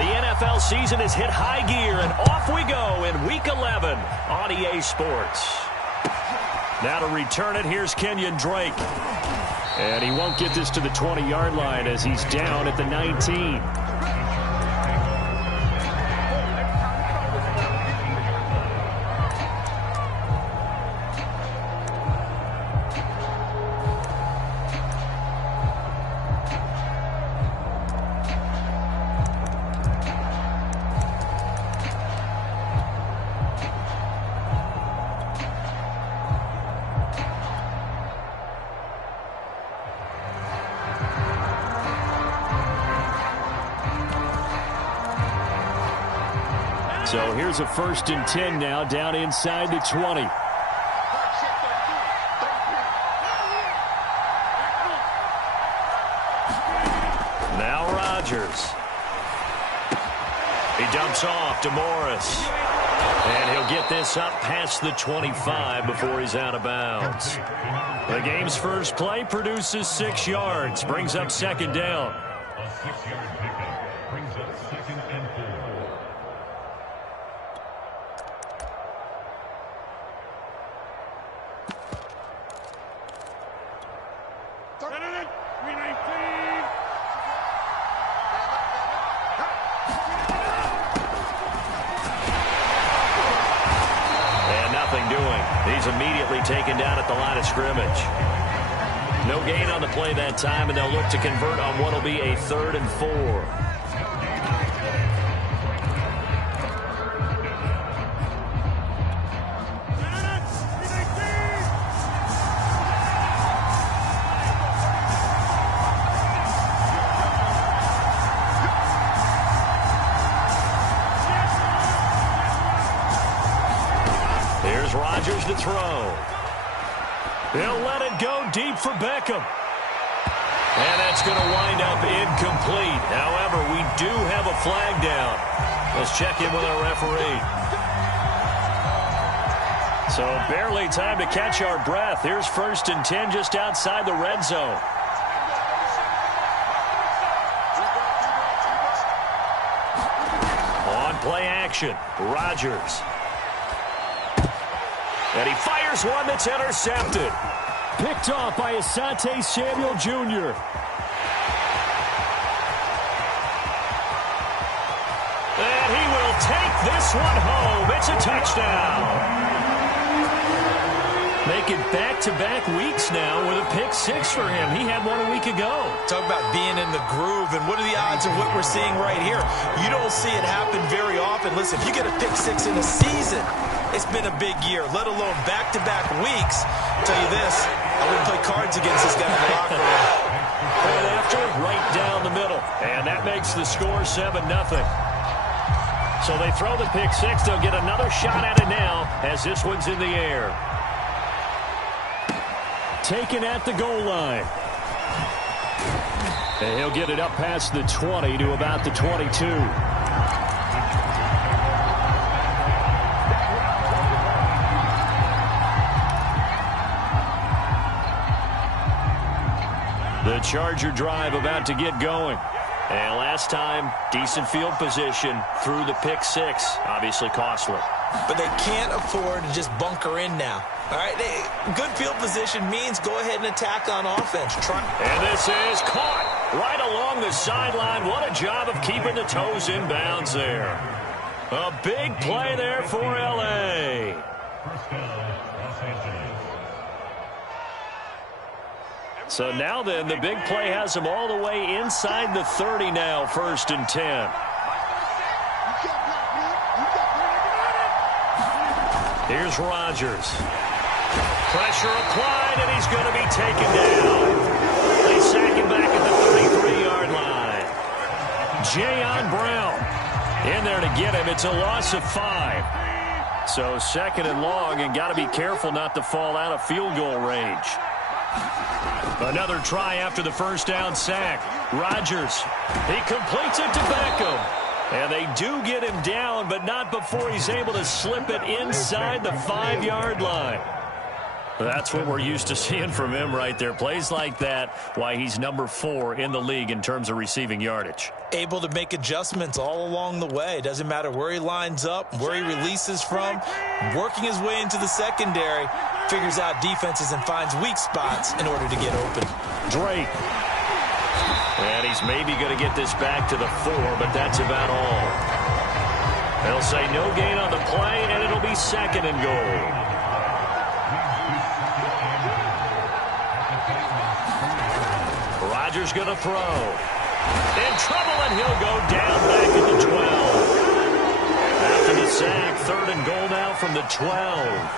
The NFL season has hit high gear, and off we go in Week 11 on EA Sports. Now to return it, here's Kenyon Drake. And he won't get this to the 20-yard line as he's down at the 19. So here's a 1st and 10 now, down inside the 20. Now Rodgers. He dumps off to Morris. And he'll get this up past the 25 before he's out of bounds. The game's first play produces 6 yards, brings up 2nd down. A 6-yard pickup brings up 2nd and 4. He's immediately taken down at the line of scrimmage. No gain on the play that time, and they'll look to convert on what will be a 3rd and 4. Rodgers to throw. They'll let it go deep for Beckham. And that's going to wind up incomplete. However, we do have a flag down. Let's check in with our referee. So barely time to catch our breath. Here's 1st and 10 just outside the red zone. On play action, Rodgers. And he fires one that's intercepted. Picked off by Asante Samuel Jr. And he will take this one home. It's a touchdown. Making back-to-back weeks now with a pick 6 for him. He had one a week ago. Talk about being in the groove, and what are the odds of what we're seeing right here? You don't see it happen very often. Listen, if you get a pick 6 in a season, it's been a big year, let alone back-to-back weeks. I'll tell you this, I wouldn't play cards against this guy in the locker room. Right after, right down the middle. And that makes the score 7-0. So they throw the pick 6. They'll get another shot at it now as this one's in the air. Taken at the goal line. And he'll get it up past the 20 to about the 22. The Charger drive about to get going. And last time, decent field position through the pick 6. Obviously costly. But they can't afford to just bunker in now. All right, good field position means go ahead and attack on offense. And this is caught right along the sideline. What a job of keeping the toes in bounds there. A big play there for L.A. First down, Los Angeles. So now then, the big play has them all the way inside the 30 now, 1st and 10. Here's Rodgers. Pressure applied, and he's going to be taken down. They sack him back at the 33-yard line. Jayon Brown in there to get him. It's a loss of 5. So 2nd and long, and got to be careful not to fall out of field goal range. Another try after the 1st down sack. Rodgers, he completes it to Beckham. And they do get him down, but not before he's able to slip it inside the 5-yard line. That's what we're used to seeing from him right there. Plays like that, why he's number 4 in the league in terms of receiving yardage. Able to make adjustments all along the way. Doesn't matter where he lines up, where he releases from. Working his way into the secondary, figures out defenses and finds weak spots in order to get open. Drake. And he's maybe going to get this back to the 4, but that's about all. They'll say no gain on the play, and it'll be 2nd and goal. Rodgers going to throw. In trouble, and he'll go down back at the 12. After the sack, 3rd and goal now from the 12.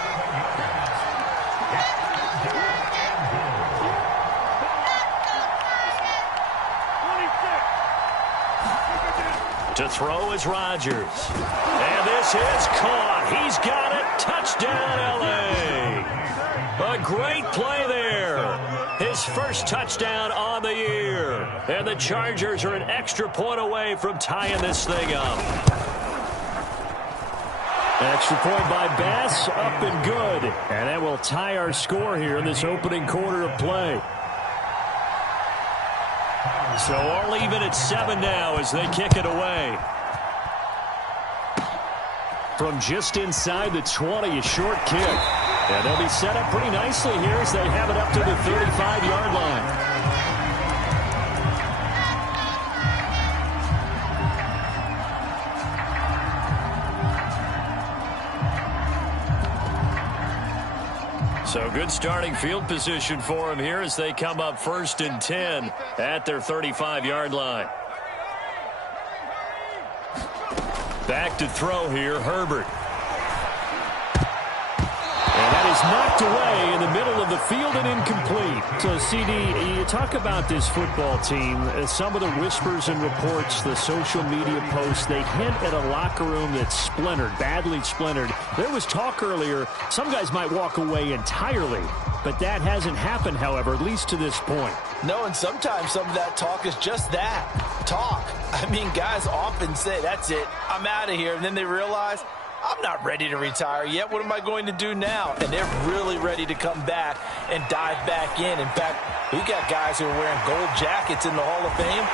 To throw is Rodgers. And this is caught. He's got it. Touchdown, L.A. A great play there. His first touchdown on the year. And the Chargers are an extra point away from tying this thing up. Extra point by Bass, up and good. And that will tie our score here in this opening quarter of play. So all even at 7 now as they kick it away. From just inside the 20, a short kick. And they'll be set up pretty nicely here as they have it up to the 35-yard line. So good starting field position for him here as they come up 1st and 10 at their 35-yard line. Back to throw here, Herbert. And that is knocked away in the middle of the field and incomplete. So, CD, you talk about this football team, some of the whispers and reports, the social media posts, they hint at a locker room that's splintered, badly splintered. There was talk earlier, some guys might walk away entirely, but that hasn't happened, however, at least to this point. No, and sometimes some of that talk is just that, talk. I mean, guys often say, that's it, I'm out of here, and then they realize, I'm not ready to retire yet. What am I going to do now? And they're really ready to come back and dive back in. In fact, we've got guys who are wearing gold jackets in the Hall of Fame.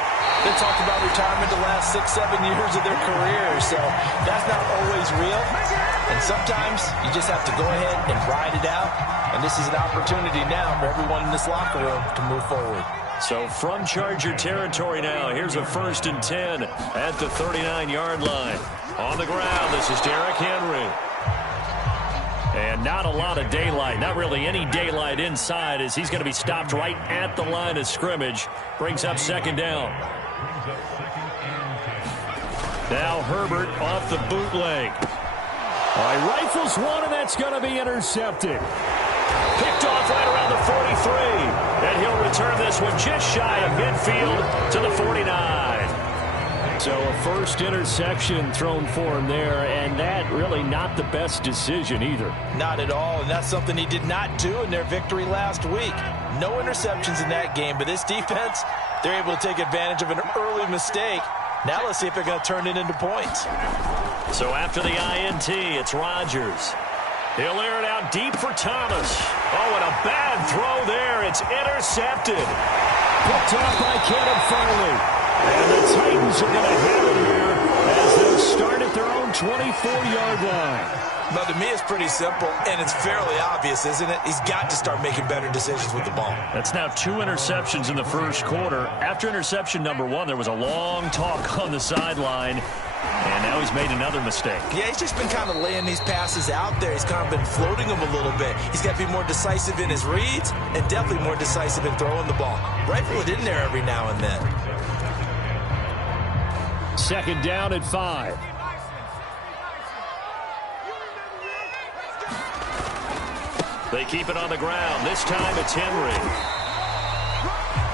They talked about retirement the last 6-7 years of their careers. So that's not always real. And sometimes you just have to go ahead and ride it out. And this is an opportunity now for everyone in this locker room to move forward. So from Charger territory now, here's a 1st and 10 at the 39-yard line. On the ground, this is Derrick Henry. And not a lot of daylight, not really any daylight inside as he's going to be stopped right at the line of scrimmage. Brings up 2nd down. Now Herbert off the bootleg. All right, rifles one, and that's going to be intercepted. Picked off right around the 43. And he'll return this one just shy of midfield to the 49. So a first interception thrown for him there, and that really not the best decision either. Not at all, and that's something he did not do in their victory last week. No interceptions in that game, but this defense, they're able to take advantage of an early mistake. Now let's see if they're going to turn it into points. So after the INT, it's Rodgers. He'll air it out deep for Thomas. Oh, and a bad throw there. It's intercepted. Picked off by Caleb Farley. And the Titans are going to have it here as they start at their own 24-yard line. But to me, it's pretty simple, and it's fairly obvious, isn't it? He's got to start making better decisions with the ball. That's now 2 interceptions in the first quarter. After interception number 1, there was a long talk on the sideline, and now he's made another mistake. Yeah, he's just been kind of laying these passes out there. He's kind of been floating them a little bit. He's got to be more decisive in his reads and definitely more decisive in throwing the ball. Rifle it in there every now and then. 2nd down at 5. They keep it on the ground. This time it's Henry.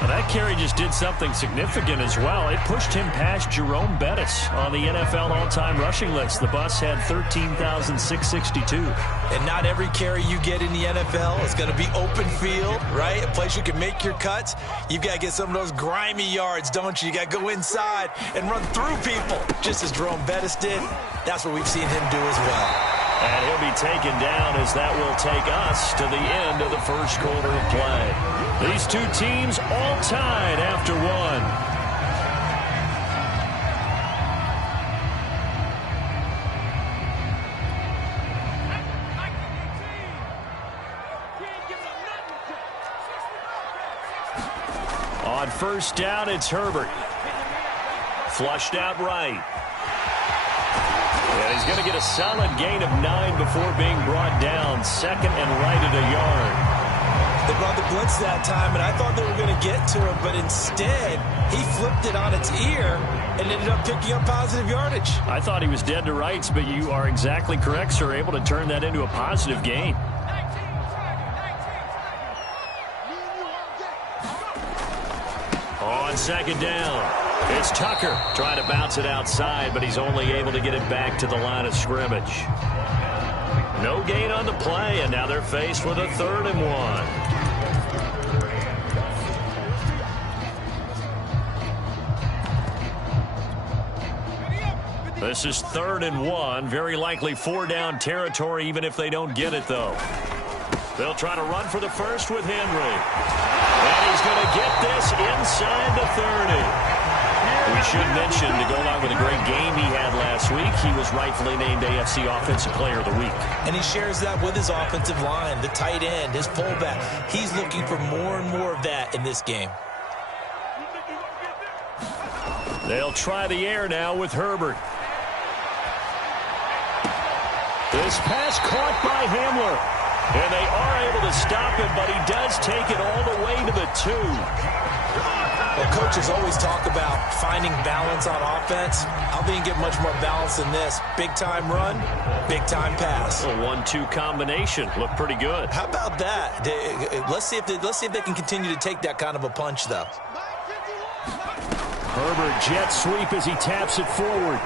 Now that carry just did something significant as well. It pushed him past Jerome Bettis on the NFL all-time rushing list. The bus had 13,662. And not every carry you get in the NFL is going to be open field, right? A place you can make your cuts. You've got to get some of those grimy yards, don't you? You got to go inside and run through people, just as Jerome Bettis did. That's what we've seen him do as well. And he'll be taken down as that will take us to the end of the first quarter of play. These two teams all tied after one. On first down, it's Herbert. Flushed out right. And he's going to get a solid gain of 9 before being brought down. Second and right at a yard. They brought the blitz that time, and I thought they were going to get to him, but instead, he flipped it on its ear and ended up picking up positive yardage. I thought he was dead to rights, but you are exactly correct, sir. Able to turn that into a positive gain. On second down, it's Tucker trying to bounce it outside, but he's only able to get it back to the line of scrimmage. No gain on the play, and now they're faced with a 3rd and 1. This is 3rd and 1, very likely 4-down territory, even if they don't get it, though. They'll try to run for the first with Henry. And he's going to get this inside the 30. We should mention, to go along with a great game he had last week, he was rightfully named AFC Offensive Player of the Week. And he shares that with his offensive line, the tight end, his fullback. He's looking for more and more of that in this game. They'll try the air now with Herbert. This pass caught by Hamler. And they are able to stop him, but he does take it all the way to the 2. Well, coaches always talk about finding balance on offense. How they can get much more balance than this? Big-time run, big-time pass. A 1-2 combination. Looked pretty good. How about that? Let's see if they can continue to take that kind of a punch, though. Herbert jet sweep as he taps it forward.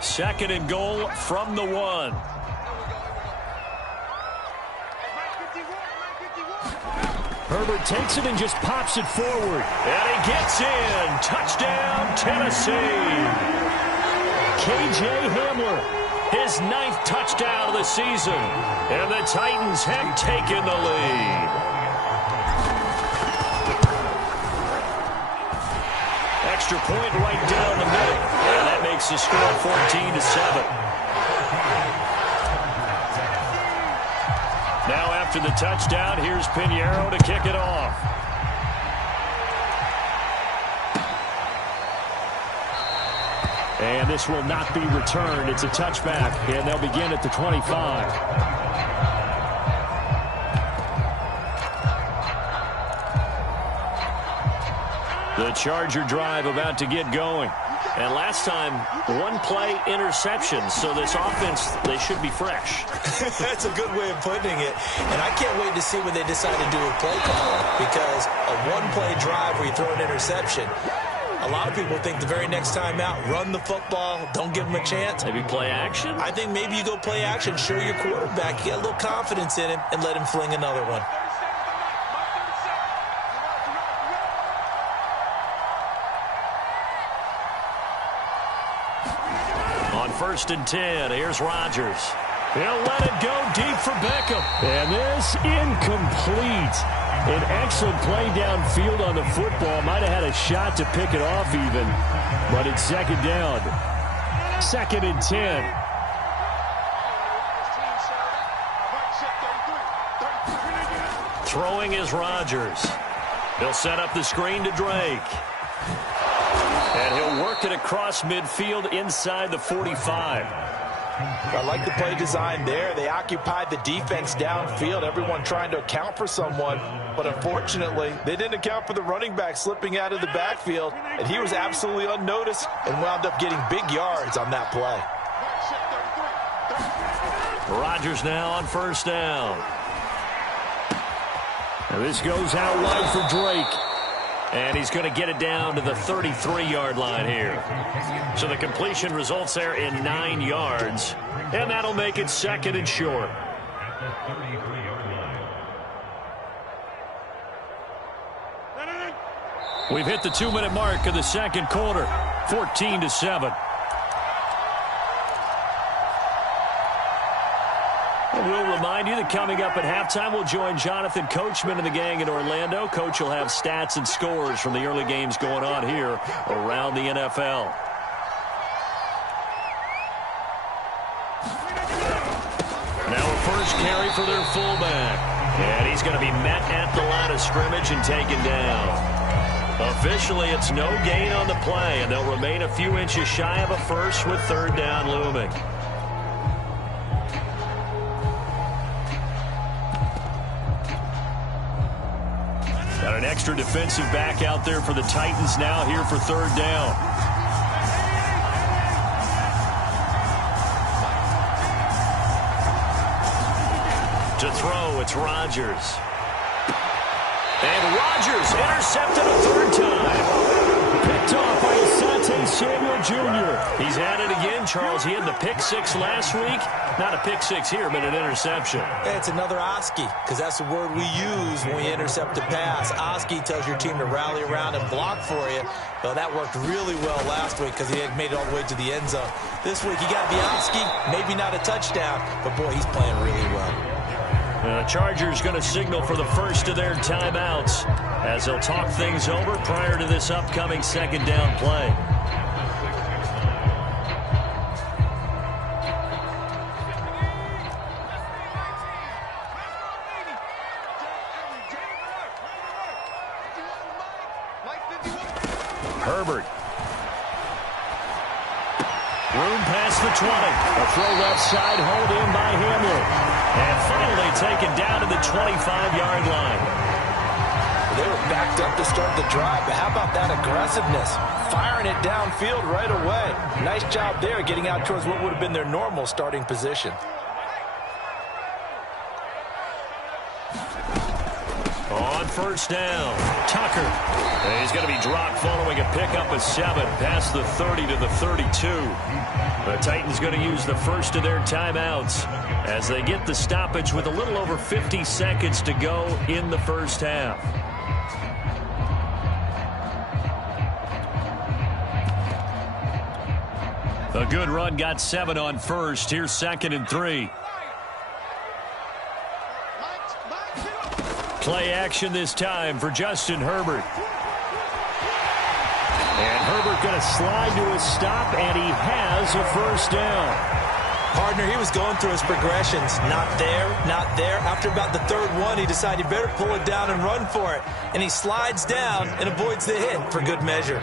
Second and goal from the 1. Herbert takes it and just pops it forward. And he gets in. Touchdown, Tennessee. KJ Hamler, his 9th touchdown of the season. And the Titans have taken the lead. Extra point right down the middle. And that makes the score 14-7. Now after the touchdown, here's Pinheiro to kick it off. And this will not be returned. It's a touchback, and they'll begin at the 25. The Charger drive about to get going. And last time, 1-play interception. So this offense, they should be fresh. That's a good way of putting it. And I can't wait to see what they decide to do with play calling. Because a 1-play drive where you throw an interception, a lot of people think the very next time out, run the football, don't give him a chance. Maybe play action? I think maybe you go play action, show your quarterback, get a little confidence in him, and let him fling another one. On 1st and 10, here's Rodgers. He'll let it go deep for Beckham. And this incomplete. An excellent play downfield on the football. Might have had a shot to pick it off even. But it's second down. 2nd and 10. Throwing is Rodgers. He'll set up the screen to Drake. And he'll work it across midfield inside the 45. I like the play design there. They occupied the defense downfield, everyone trying to account for someone. But unfortunately, they didn't account for the running back slipping out of the backfield. And he was absolutely unnoticed and wound up getting big yards on that play. Rodgers now on 1st down. This goes out wide for Drake. And he's going to get it down to the 33-yard line here. So the completion results there in 9 yards. And that'll make it 2nd and short. At the 33-yard line. We've hit the 2-minute mark of the second quarter. 14-7. We'll remind you that coming up at halftime, we'll join Jonathan Coachman and the gang in Orlando. Coach will have stats and scores from the early games going on here around the NFL. Now a first carry for their fullback. And he's going to be met at the line of scrimmage and taken down. Officially, it's no gain on the play, and they'll remain a few inches shy of a first with 3rd down looming. Got an extra defensive back out there for the Titans now here for 3rd down. To throw, it's Rodgers. And Rodgers intercepted a 3rd time. Picked off by Asante Samuel Jr. He's at it again, Charles. He had the pick 6 last week. Not a pick 6 here, but an interception. Yeah, it's another Oski, because that's the word we use when we intercept a pass. Oski tells your team to rally around and block for you. Well, that worked really well last week because he had made it all the way to the end zone. This week, he got the Oski, maybe not a touchdown, but boy, he's playing really well. The Chargers going to signal for the first of their timeouts as they'll talk things over prior to this upcoming 2nd down play. Herbert. Room past the 20. A throw left side, hold in by Hamlin. And finally taken down to the 25-yard line. They were backed up to start the drive, but how about that aggressiveness? Firing it downfield right away. Nice job there getting out towards what would have been their normal starting position. On 1st down, Tucker. And he's going to be dropped following a pickup of 7 past the 30 to the 32. The Titans going to use the first of their timeouts as they get the stoppage with a little over 50 seconds to go in the first half. A good run got 7 on first. Here's 2nd and 3. Play action this time for Justin Herbert. And Herbert going to slide to a stop, and he has a 1st down. Partner, he was going through his progressions. Not there, not there. After about the 3rd one, he decided he better pull it down and run for it. And he slides down and avoids the hit for good measure.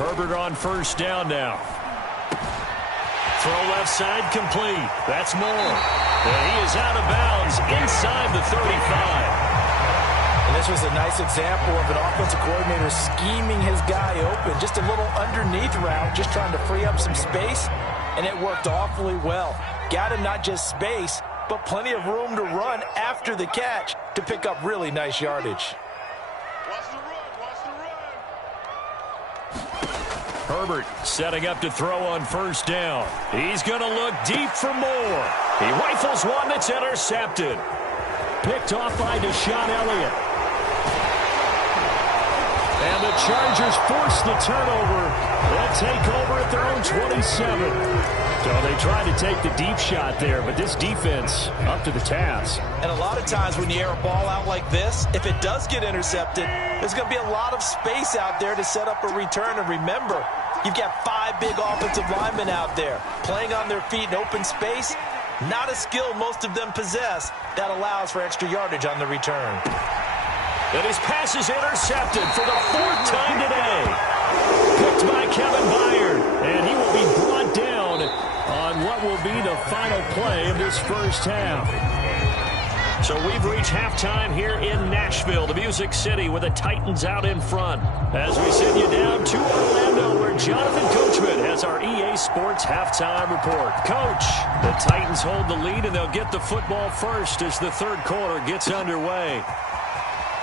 Herbert on 1st down now. Throw left side complete. That's Moore. And he is out of bounds inside the 35. And this was a nice example of an offensive coordinator scheming his guy open. Just a little underneath route, just trying to free up some space. And it worked awfully well. Got him not just space, but plenty of room to run after the catch to pick up really nice yardage. Herbert setting up to throw on 1st down. He's going to look deep for Moore. He rifles one that's intercepted. Picked off by Deshaun Elliott. And the Chargers force the turnover. They'll take over at their own 27. So they tried to take the deep shot there, but this defense up to the task. And a lot of times when you air a ball out like this, if it does get intercepted, there's going to be a lot of space out there to set up a return. And remember, you've got 5 big offensive linemen out there playing on their feet in open space. Not a skill most of them possess that allows for extra yardage on the return. And his pass is intercepted for the 4th time today. Picked by Kevin Byard. And he will be brought down on what will be the final play of this first half. So we've reached halftime here in Nashville, the Music City, with the Titans out in front. As we send you down to Orlando, where Jonathan Coachman has our EA Sports halftime report. Coach, the Titans hold the lead, and they'll get the football first as the third quarter gets underway.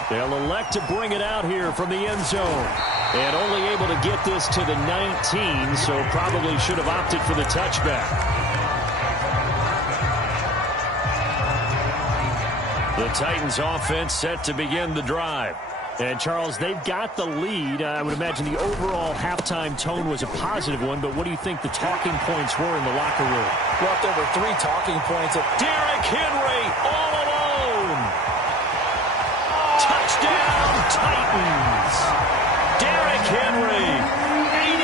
They'll elect to bring it out here from the end zone. And only able to get this to the 19, so probably should have opted for the touchback. The Titans offense set to begin the drive. And, Charles, they've got the lead. I would imagine the overall halftime tone was a positive one, but what do you think the talking points were in the locker room? Well, if there were 3 talking points. Derrick Henry all alone. Touchdown, Titans. Derrick Henry,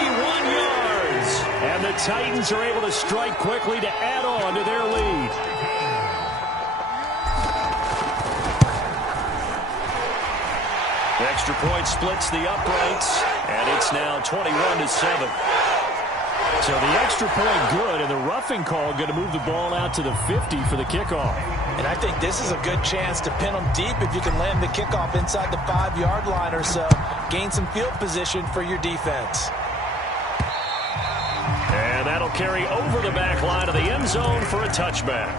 81 yards. And the Titans are able to strike quickly to add on to their lead. Extra point splits the uprights, and it's now 21-7. So the extra point good, and the roughing call going to move the ball out to the 50 for the kickoff. And I think this is a good chance to pin them deep if you can land the kickoff inside the 5-yard line or so. Gain some field position for your defense. And that'll carry over the back line of the end zone for a touchback.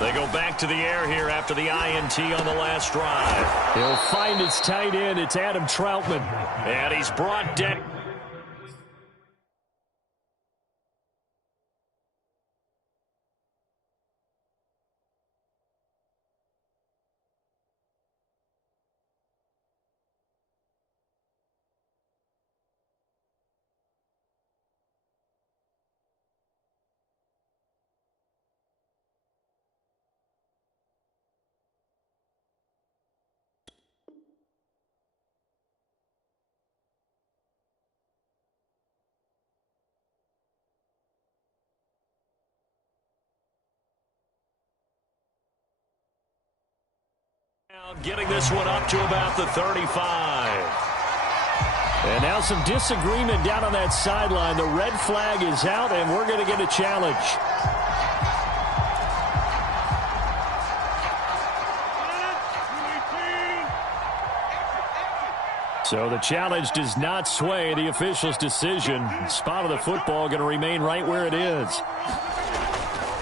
They go back to the air here after the INT on the last drive. He'll find his tight end. It's Adam Troutman. And he's brought down. Getting this one up to about the 35. And now some disagreement down on that sideline. The red flag is out, and we're going to get a challenge. So the challenge does not sway the official's decision. Spot of the football going to remain right where it is.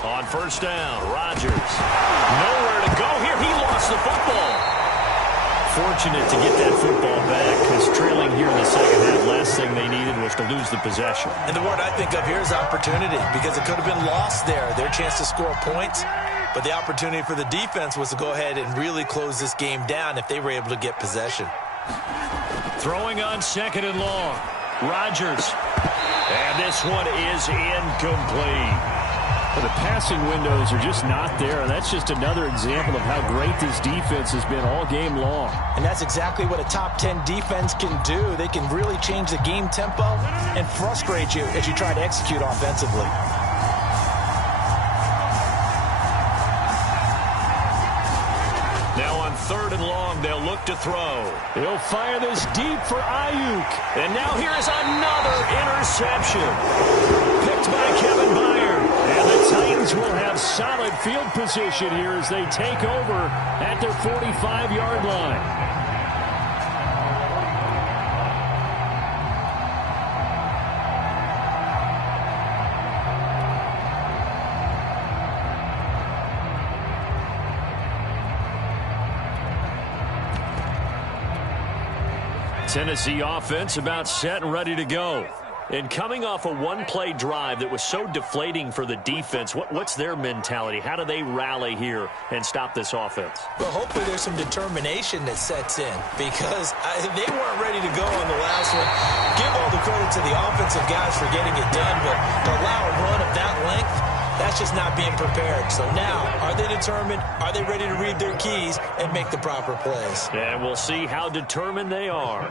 On first down, Rodgers. Nowhere to go here. He lost the football. Fortunate to get that football back, because trailing here in the second half, last thing they needed was to lose the possession. And the word I think of here is opportunity, because it could have been lost there. Their chance to score points, but the opportunity for the defense was to go ahead and really close this game down if they were able to get possession. Throwing on second and long. Rodgers. And this one is incomplete. But the passing windows are just not there. That's just another example of how great this defense has been all game long. And that's exactly what a top 10 defense can do. They can really change the game tempo and frustrate you as you try to execute offensively. Now on third and long, they'll look to throw. He'll fire this deep for Ayuk. And now here's another interception. Picked by Kevin Byard. And the Titans will have solid field position here as they take over at their 45-yard line. Tennessee offense about set and ready to go. And coming off a one-play drive that was so deflating for the defense, what's their mentality? How do they rally here and stop this offense? Well, hopefully there's some determination that sets in, because they weren't ready to go on the last one. Give all the credit to the offensive guys for getting it done, but to allow a run of that length, that's just not being prepared. So now, are they determined? Are they ready to read their keys and make the proper plays? And we'll see how determined they are.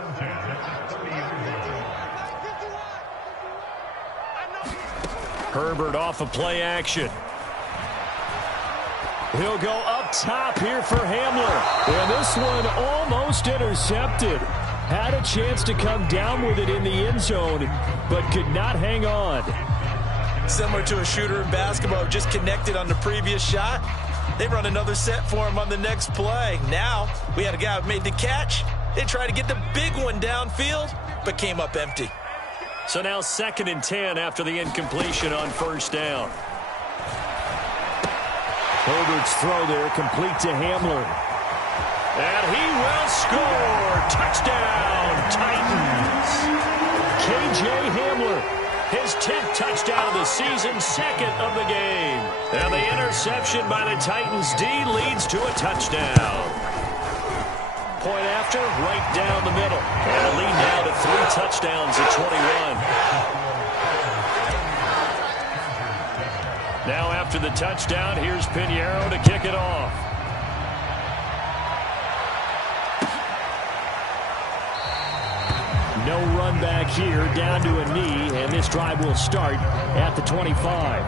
Herbert off of play action. He'll go up top here for Hamler. And this one almost intercepted. Had a chance to come down with it in the end zone, but could not hang on. Similar to a shooter in basketball who just connected on the previous shot. They run another set for him on the next play. Now, we had a guy who made the catch. They tried to get the big one downfield, but came up empty. So now 2nd and 10 after the incompletion on 1st down. Herbert's throw there complete to Hamler. And he will score. Touchdown, Titans. K.J. Hamler, his 10th touchdown of the season, 2nd of the game. And the interception by the Titans D leads to a touchdown. Point after, right down the middle. And a lead now to 3 touchdowns at 21. Now after the touchdown, here's Pinheiro to kick it off. No run back here, down to a knee, and this drive will start at the 25.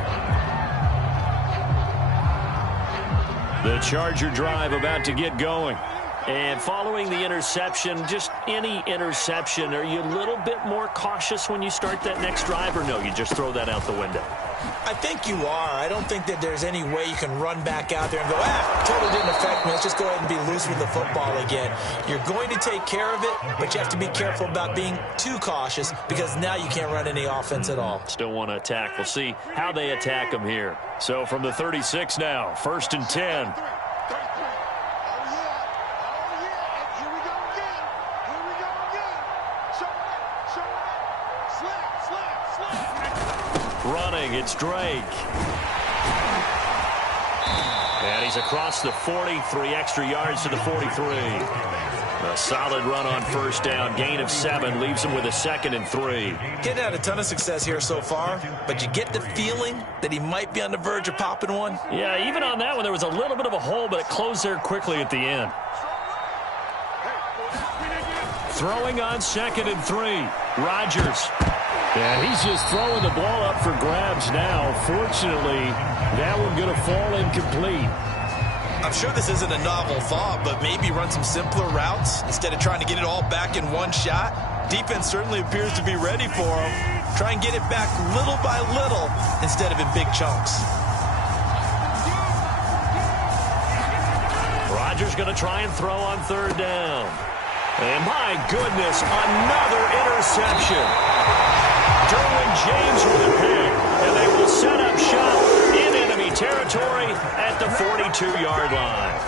The Charger drive about to get going. And following the interception, just any interception, are you a little bit more cautious when you start that next drive, or no, you just throw that out the window? I think you are. I don't think that there's any way you can run back out there and go, totally didn't affect me. Let's just go ahead and be loose with the football again. You're going to take care of it, but you have to be careful about being too cautious because now you can't run any offense at all. Still want to attack. We'll see how they attack them here. So from the 36 now, 1st and 10. Running, it's Drake. And he's across the 40, 3 extra yards to the 43. A solid run on 1st down, gain of 7, leaves him with a 2nd and 3. Getting had a ton of success here so far, but you get the feeling that he might be on the verge of popping one. Yeah, even on that one, there was a little bit of a hole, but it closed there quickly at the end. Throwing on 2nd and 3, Rodgers. Yeah, he's just throwing the ball up for grabs now. Fortunately, that one going to fall incomplete. I'm sure this isn't a novel thought, but maybe run some simpler routes instead of trying to get it all back in one shot. Defense certainly appears to be ready for him. Try and get it back little by little instead of in big chunks. Rodgers going to try and throw on 3rd down. And my goodness, another interception. Derwin James with a pick, and they will set up shop in enemy territory at the 42-yard line.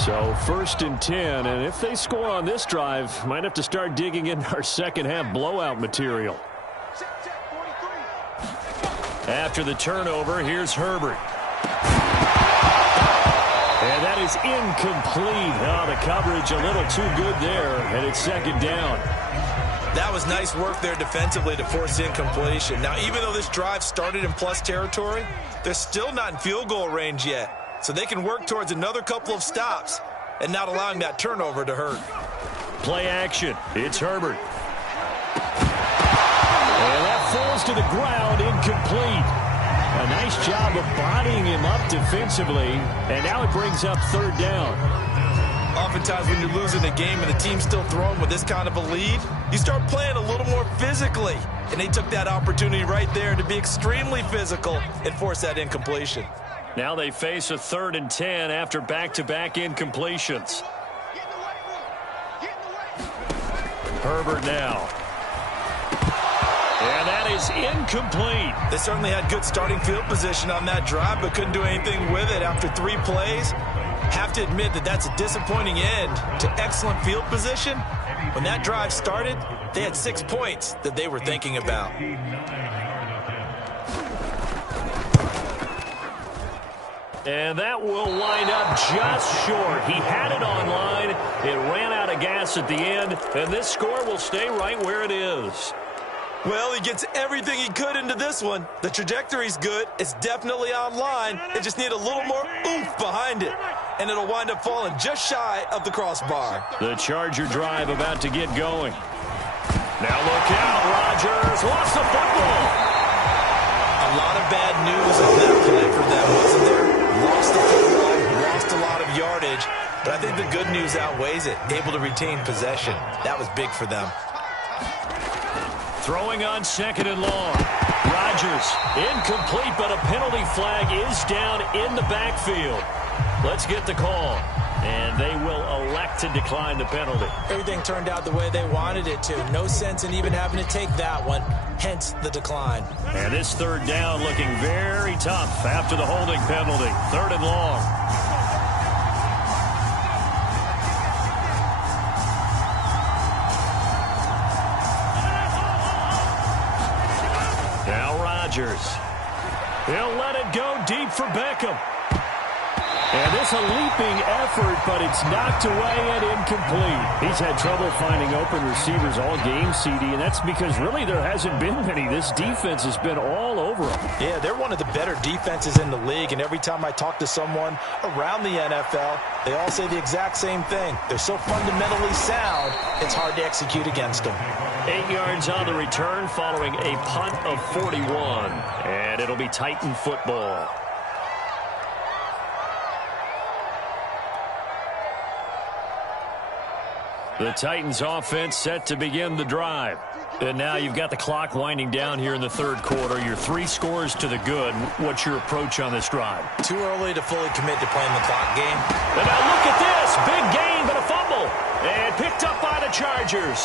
So 1st and 10, and if they score on this drive, might have to start digging in our second-half blowout material. After the turnover, here's Herbert. And that is incomplete. Oh, the coverage a little too good there, and it's 2nd down. That was nice work there defensively to force incompletion. Now, even though this drive started in plus territory, they're still not in field goal range yet. So they can work towards another couple of stops and not allowing that turnover to hurt. Play action. It's Herbert. And that falls to the ground, incomplete. A nice job of bodying him up defensively, and now it brings up 3rd down. Oftentimes when you're losing a game and the team's still throwing with this kind of a lead, you start playing a little more physically. And they took that opportunity right there to be extremely physical and force that incompletion. Now they face a 3rd and 10 after back-to-back incompletions. Herbert now. And that is incomplete. They certainly had good starting field position on that drive, but couldn't do anything with it after 3 plays. Have to admit that that's a disappointing end to excellent field position. When that drive started, they had 6 points that they were thinking about. And that will wind up just short. He had it on line. It ran out of gas at the end, and this score will stay right where it is. Well, he gets everything he could into this one. The trajectory's good. It's definitely online. They just need a little more oomph behind it. And it'll wind up falling just shy of the crossbar. The Charger drive about to get going. Now look out, Rodgers lost the football. news of that play for them, wasn't there? Lost the football, lost a lot of yardage, but I think the good news outweighs it. Able to retain possession. That was big for them. Throwing on 2nd and long. Rodgers, incomplete, but a penalty flag is down in the backfield. Let's get the call. And they will elect to decline the penalty. Everything turned out the way they wanted it to. No sense in even having to take that one, hence the decline. And this 3rd down looking very tough after the holding penalty. 3rd and long. Now Rodgers. He'll let it go deep for Beckham. And this a leaping effort, but it's knocked away and incomplete. He's had trouble finding open receivers all game, CD, and that's because really there hasn't been many. This defense has been all over them. Yeah, they're one of the better defenses in the league, and every time I talk to someone around the NFL, they all say the exact same thing. They're so fundamentally sound, it's hard to execute against them. 8 yards on the return following a punt of 41, and it'll be Titan football. The Titans offense set to begin the drive. And now you've got the clock winding down here in the 3rd quarter. You're 3 scores to the good. What's your approach on this drive? Too early to fully commit to playing the clock game. And now look at this. Big gain, but a fumble. And picked up by the Chargers.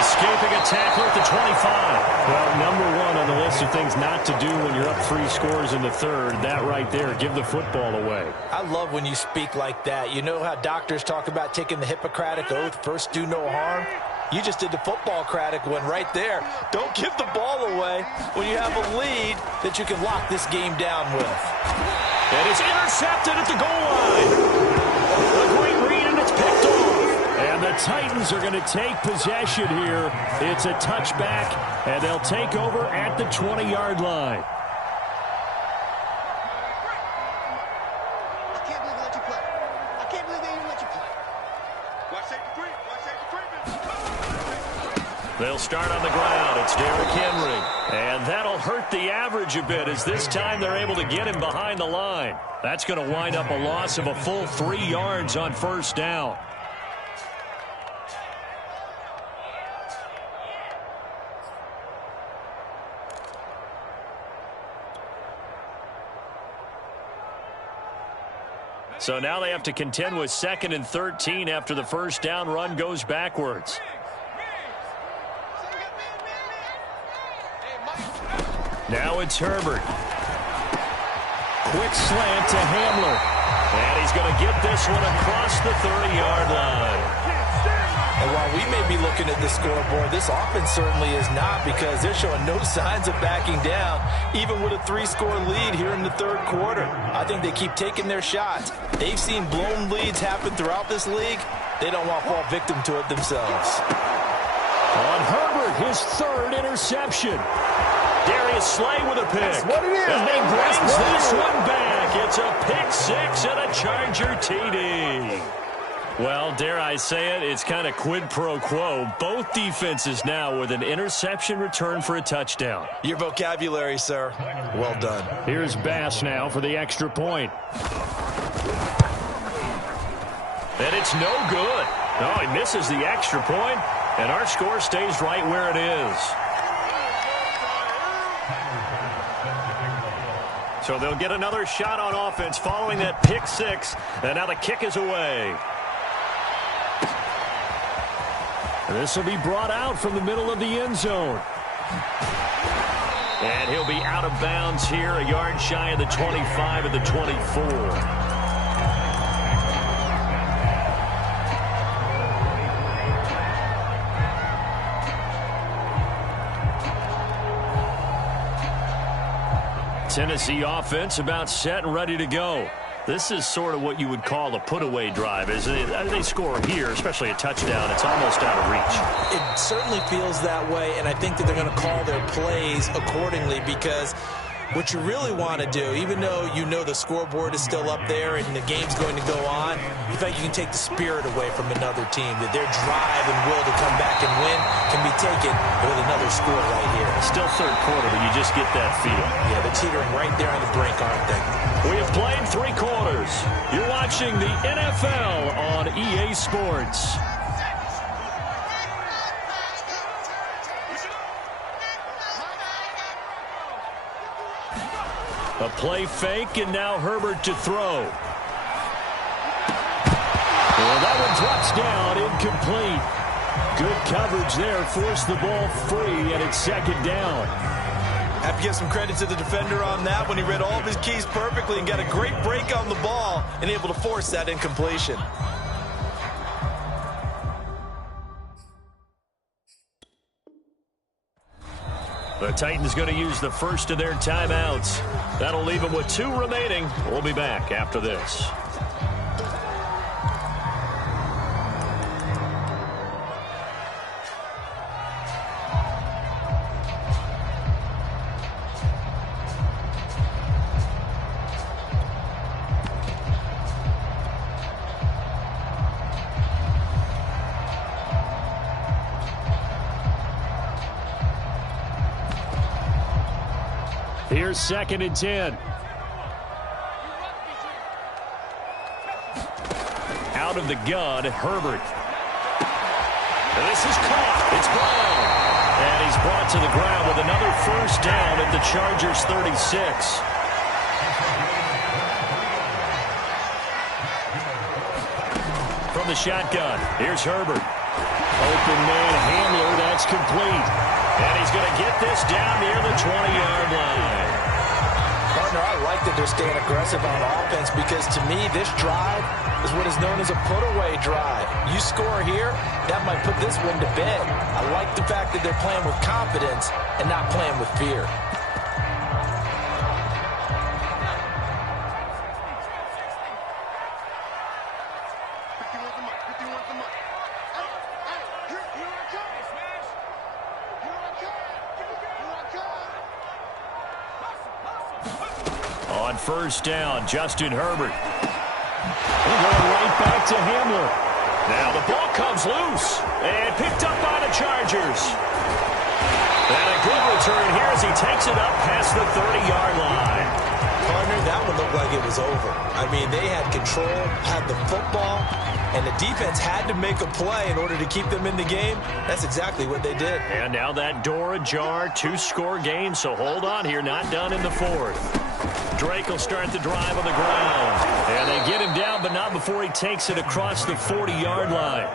Escaping a tackle at the 25. Well, #1 on the list of things not to do when you're up 3 scores in the 3rd. That right there, give the football away. I love when you speak like that. You know how doctors talk about taking the Hippocratic Oath, first do no harm? You just did the football-cratic one right there. Don't give the ball away when you have a lead that you can lock this game down with. And it's intercepted at the goal line. A great read, and it's picked off. And the Titans are going to take possession here. It's a touchback, and they'll take over at the 20-yard line. I can't believe they let you play. I can't believe they even let you play. Watch safety three. Watch safety three. They'll start on the ground. It's Derrick Henry. And that'll hurt the average a bit as this time they're able to get him behind the line. That's going to wind up a loss of a full 3 yards on 1st down. So now they have to contend with 2nd and 13 after the 1st down run goes backwards. Now it's Herbert. Quick slant to Hamler. And he's going to get this one across the 30-yard line. And while we may be looking at the scoreboard, this offense certainly is not, because they're showing no signs of backing down, even with a 3-score lead here in the 3rd quarter. I think they keep taking their shots. They've seen blown leads happen throughout this league. They don't want to fall victim to it themselves. On Herbert, his 3rd interception. Darius Slay with a pick. That's what it is. And he brings this one back. It's a pick 6 and a Charger TD. Well, dare I say it, it's kind of quid pro quo. Both defenses now with an interception return for a touchdown. Your vocabulary, sir. Well done. Here's Bass now for the extra point. And it's no good. No, he misses the extra point, and our score stays right where it is. So they'll get another shot on offense following that pick 6, and now the kick is away. This will be brought out from the middle of the end zone. And he'll be out of bounds here, a yard shy of the 25 of the 24. Tennessee offense about set and ready to go. This is sort of what you would call a put-away drive. As they score here, especially a touchdown, it's almost out of reach. It certainly feels that way, and I think that they're going to call their plays accordingly, because what you really want to do, even though you know the scoreboard is still up there and the game's going to go on, you think you can take the spirit away from another team, that their drive and will to come back and win can be taken with another score right here. Still third quarter, but you just get that feel. Yeah, they're teetering right there on the brink, aren't they? We have played 3 quarters. You're watching the NFL on EA Sports. A play fake, and now Herbert to throw. Well, that one drops down, incomplete. Good coverage there, forced the ball free, and it's second down. Have to give some credit to the defender on that when he read all of his keys perfectly and got a great break on the ball and able to force that incompletion. The Titans going to use the first of their timeouts. That'll leave them with 2 remaining. We'll be back after this. Here's 2nd and 10. Out of the gun, Herbert. And this is caught. It's Brown. And he's brought to the ground with another first down at the Chargers' 36. From the shotgun, here's Herbert. Open man Hamler, that's complete. And he's going to get this down near the 20-yard line. Partner, I like that they're staying aggressive on offense because, to me, this drive is what is known as a put-away drive. You score here, that might put this one to bed. I like the fact that they're playing with confidence and not playing with fear. On first down, Justin Herbert. We're going right back to Hamler. Now the ball comes loose and picked up by the Chargers. And a good return here as he takes it up past the 30-yard line. Partner, that one looked like it was over. I mean, they had control, had the football, and the defense had to make a play in order to keep them in the game. That's exactly what they did. And now that door ajar, 2-score game, so hold on here, not done in the 4th. Drake will start the drive on the ground. And they get him down, but not before he takes it across the 40-yard line.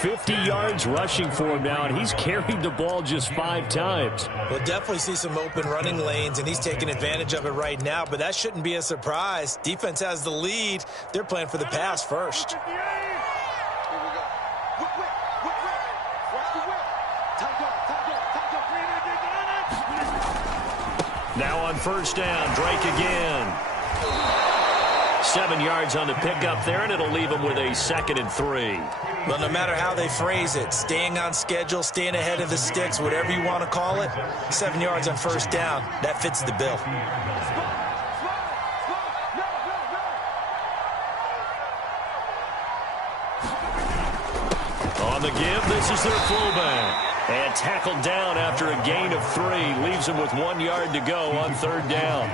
50 yards rushing for him now, and he's carried the ball just 5 times. We'll definitely see some open running lanes, and he's taking advantage of it right now, but that shouldn't be a surprise. Defense has the lead. They're playing for the pass first. Now on first down, Drake again. 7 yards on the pickup there, and it'll leave him with a 2nd and 3. Well, no matter how they phrase it, staying on schedule, staying ahead of the sticks, whatever you want to call it, 7 yards on first down, that fits the bill. On the give, this is their fullback. And tackled down after a gain of 3. Leaves him with 1 yard to go on third down.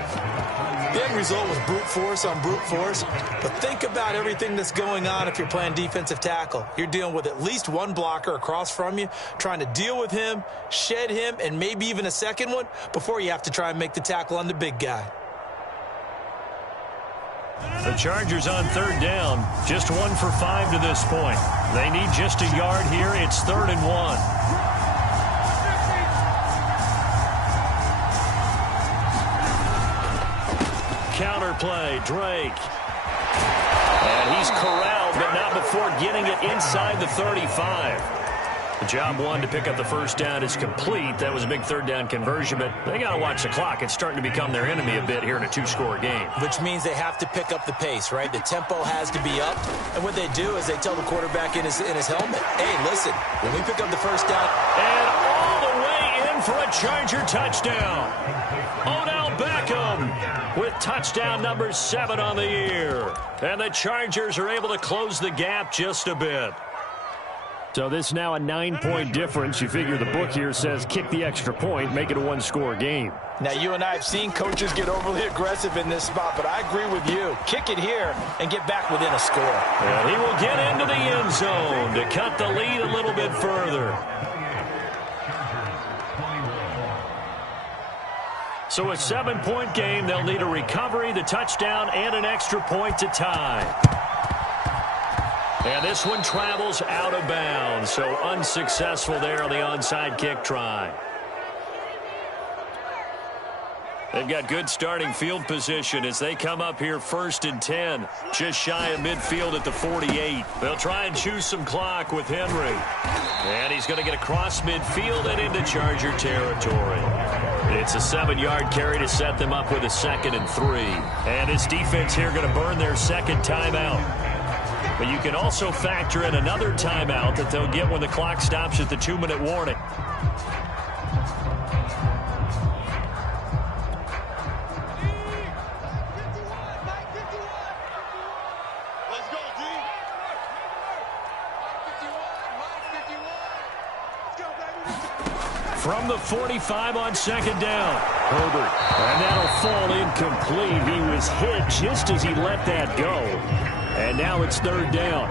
The end result was brute force on brute force. But think about everything that's going on if you're playing defensive tackle. You're dealing with at least one blocker across from you, trying to deal with him, shed him, and maybe even a second one before you have to try and make the tackle on the big guy. The Chargers on third down, just 1 for 5 to this point. They need just a yard here. It's 3rd and 1. Counter play, Drake. And he's corralled, but not before getting it inside the 35. The job one to pick up the first down is complete. That was a big third down conversion, but they got to watch the clock. It's starting to become their enemy a bit here in a 2-score game. Which means they have to pick up the pace, right? The tempo has to be up. And what they do is they tell the quarterback in his helmet, hey, listen, when we pick up the first down. And all the way in for a Charger touchdown. Odell Beckham with touchdown number 7 on the year. And the Chargers are able to close the gap just a bit. So this now a 9-point difference. You figure the book here says kick the extra point, make it a one-score game. Now, you and I have seen coaches get overly aggressive in this spot, but I agree with you. Kick it here and get back within a score. And he will get into the end zone to cut the lead a little bit further. So a 7-point game. They'll need a recovery, the touchdown, and an extra point to tie. And this one travels out of bounds, so unsuccessful there on the onside kick try. They've got good starting field position as they come up here 1st and 10, just shy of midfield at the 48. They'll try and choose some clock with Henry. And he's going to get across midfield and into Charger territory. It's a 7-yard carry to set them up with a 2nd and 3. And this defense here going to burn their second timeout. But you can also factor in another timeout that they'll get when the clock stops at the 2-minute warning. From the 45 on 2nd down. Herbert. And that'll fall incomplete. He was hit just as he let that go. And now it's 3rd down.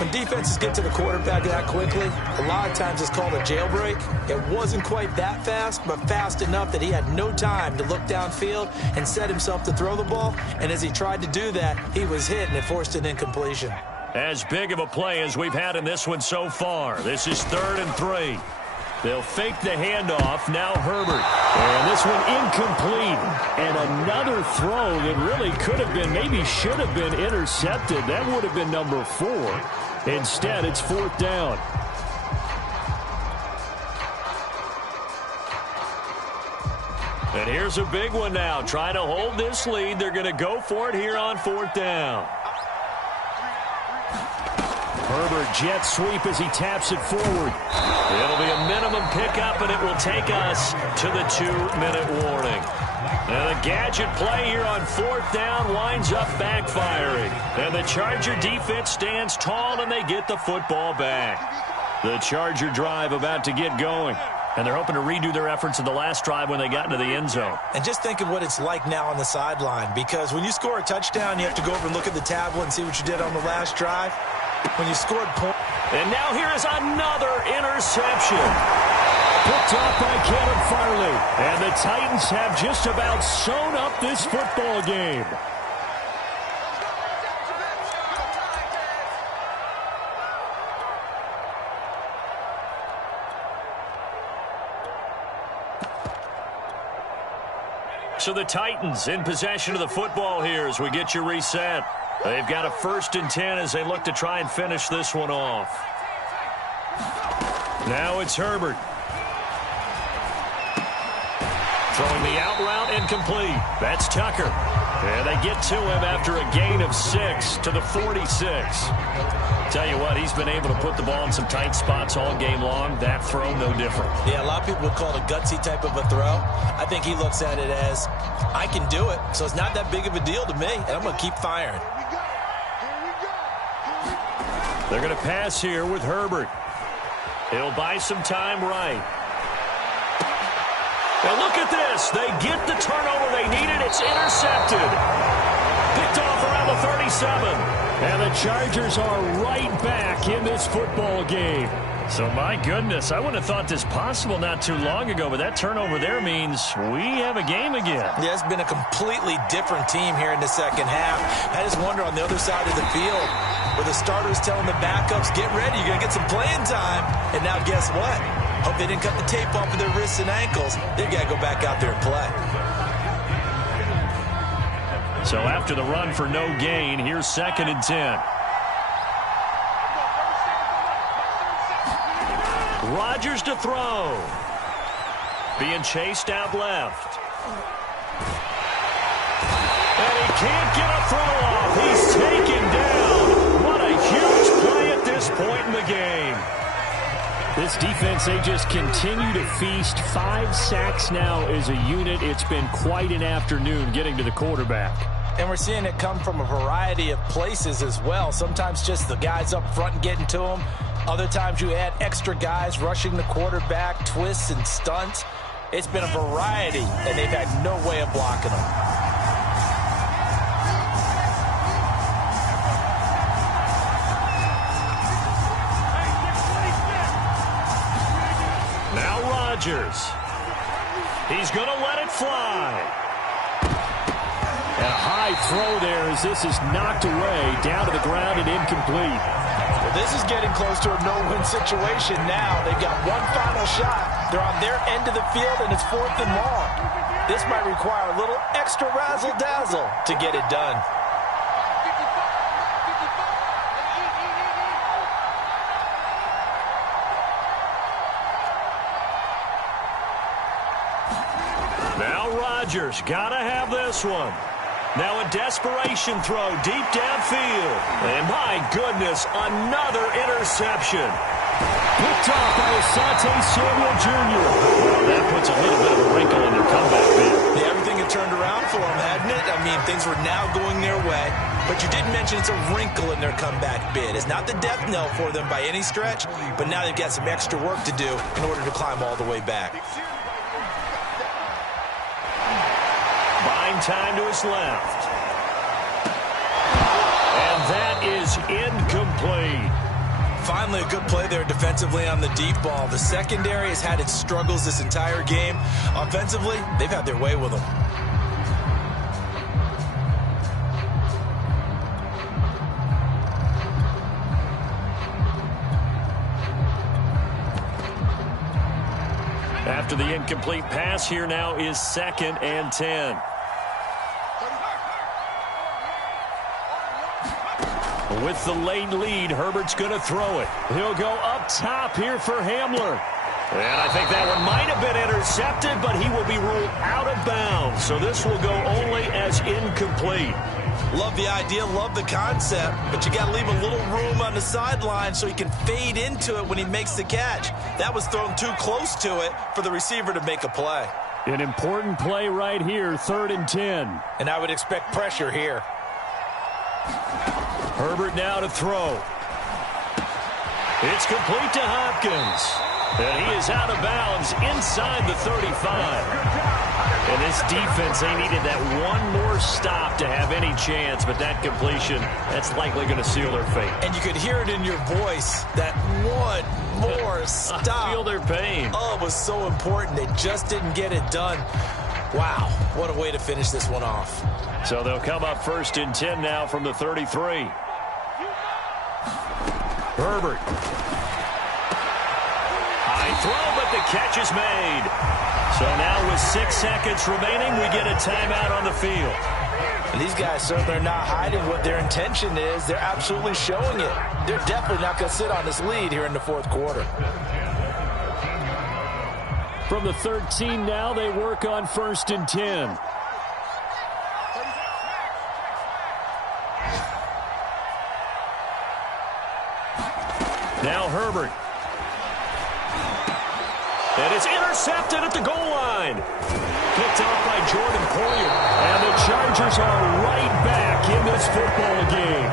When defenses get to the quarterback that quickly, a lot of times it's called a jailbreak. It wasn't quite that fast, but fast enough that he had no time to look downfield and set himself to throw the ball. And as he tried to do that, he was hit and it forced an incompletion. As big of a play as we've had in this one so far. This is 3rd and 3. They'll fake the handoff. Now Herbert. And this one incomplete. And another throw that really could have been, maybe should have been intercepted. That would have been number 4. Instead, it's 4th down. And here's a big one now. Trying to hold this lead. They're going to go for it here on 4th down. Herbert jet sweep as he taps it forward. It'll be a minimum pickup, and it will take us to the 2-minute warning. Now the gadget play here on 4th down winds up backfiring. And the Charger defense stands tall, and they get the football back. The Charger drive about to get going. And they're hoping to redo their efforts in the last drive when they got into the end zone. And just think of what it's like now on the sideline. Because when you score a touchdown, you have to go over and look at the tablet and see what you did on the last drive. When you scored points. And now here is another interception. Picked off by Caleb Farley. And the Titans have just about sewn up this football game. So the Titans in possession of the football here as we get you reset. They've got a 1st and 10 as they look to try and finish this one off. Now it's Herbert. Throwing the out route incomplete. That's Tucker. And they get to him after a gain of 6 to the 46. Tell you what, he's been able to put the ball in some tight spots all game long. That throw, no different. Yeah, a lot of people would call it a gutsy type of a throw. I think he looks at it as, I can do it, so it's not that big of a deal to me, and I'm going to keep firing. They're going to pass here with Herbert. He'll buy some time right. Now look at this. They get the turnover they needed. It's intercepted. Picked off around the 37. And the Chargers are right back in this football game. So, my goodness, I wouldn't have thought this possible not too long ago, but that turnover there means we have a game again. Yeah, it's been a completely different team here in the second half. I just wonder on the other side of the field, where the starters telling the backups, get ready, you're going to get some playing time. And now guess what? Hope they didn't cut the tape off of their wrists and ankles. They've got to go back out there and play. So after the run for no gain, here's 2nd and 10. Rodgers to throw. Being chased out left. And he can't get a throw off. He's taken down. What a huge play at this point in the game. This this defense, they just continue to feast. 5 sacks now as a unit. It's been quite an afternoon getting to the quarterback. And we're seeing it come from a variety of places as well. Sometimes just the guys up front and getting to them. Other times you add extra guys rushing the quarterback, twists and stunts. It's been a variety, and they've had no way of blocking them. Now Rodgers. He's going to let it fly. A high throw there as this is knocked away, down to the ground and incomplete. Well, this is getting close to a no-win situation now. They've got one final shot. They're on their end of the field, and it's 4th and long. This might require a little extra razzle-dazzle to get it done. Now Rodgers, gotta have this one. Now a desperation throw deep downfield. And my goodness, another interception. Picked off by Asante Samuel Jr. Well, that puts a little bit of a wrinkle in their comeback bid. Yeah, everything had turned around for them, hadn't it? I mean, things were now going their way. But you did mention it's a wrinkle in their comeback bid. It's not the death knell for them by any stretch, but now they've got some extra work to do in order to climb all the way back. Buying time to his left. And that is incomplete. Finally, a good play there defensively on the deep ball. The secondary has had its struggles this entire game. Offensively, they've had their way with them. After the incomplete pass, here now is 2nd and 10. With the late lead, Herbert's going to throw it. He'll go up top here for Hamler. And I think that one might have been intercepted, but he will be ruled out of bounds. So this will go only as incomplete. Love the idea, love the concept, but you got to leave a little room on the sideline so he can fade into it when he makes the catch. That was thrown too close to it for the receiver to make a play. An important play right here, 3rd and 10. And I would expect pressure here. Herbert now to throw. It's complete to Hopkins. And he is out of bounds inside the 35. And this defense, they needed that one more stop to have any chance, but that completion, that's likely going to seal their fate. And you could hear it in your voice, that one more stop. I feel their pain. Oh, it was so important. They just didn't get it done. Wow, what a way to finish this one off. So they'll come up 1st and 10 now from the 33. Herbert. High throw, but the catch is made. So now with 6 seconds remaining, we get a timeout on the field. And these guys certainly are not hiding what their intention is. They're absolutely showing it. They're definitely not going to sit on this lead here in the 4th quarter. From the 13 now, they work on 1st and 10. Now Herbert. And it's intercepted at the goal line. Picked off by Jordan Poyer. And the Chargers are right back in this football game.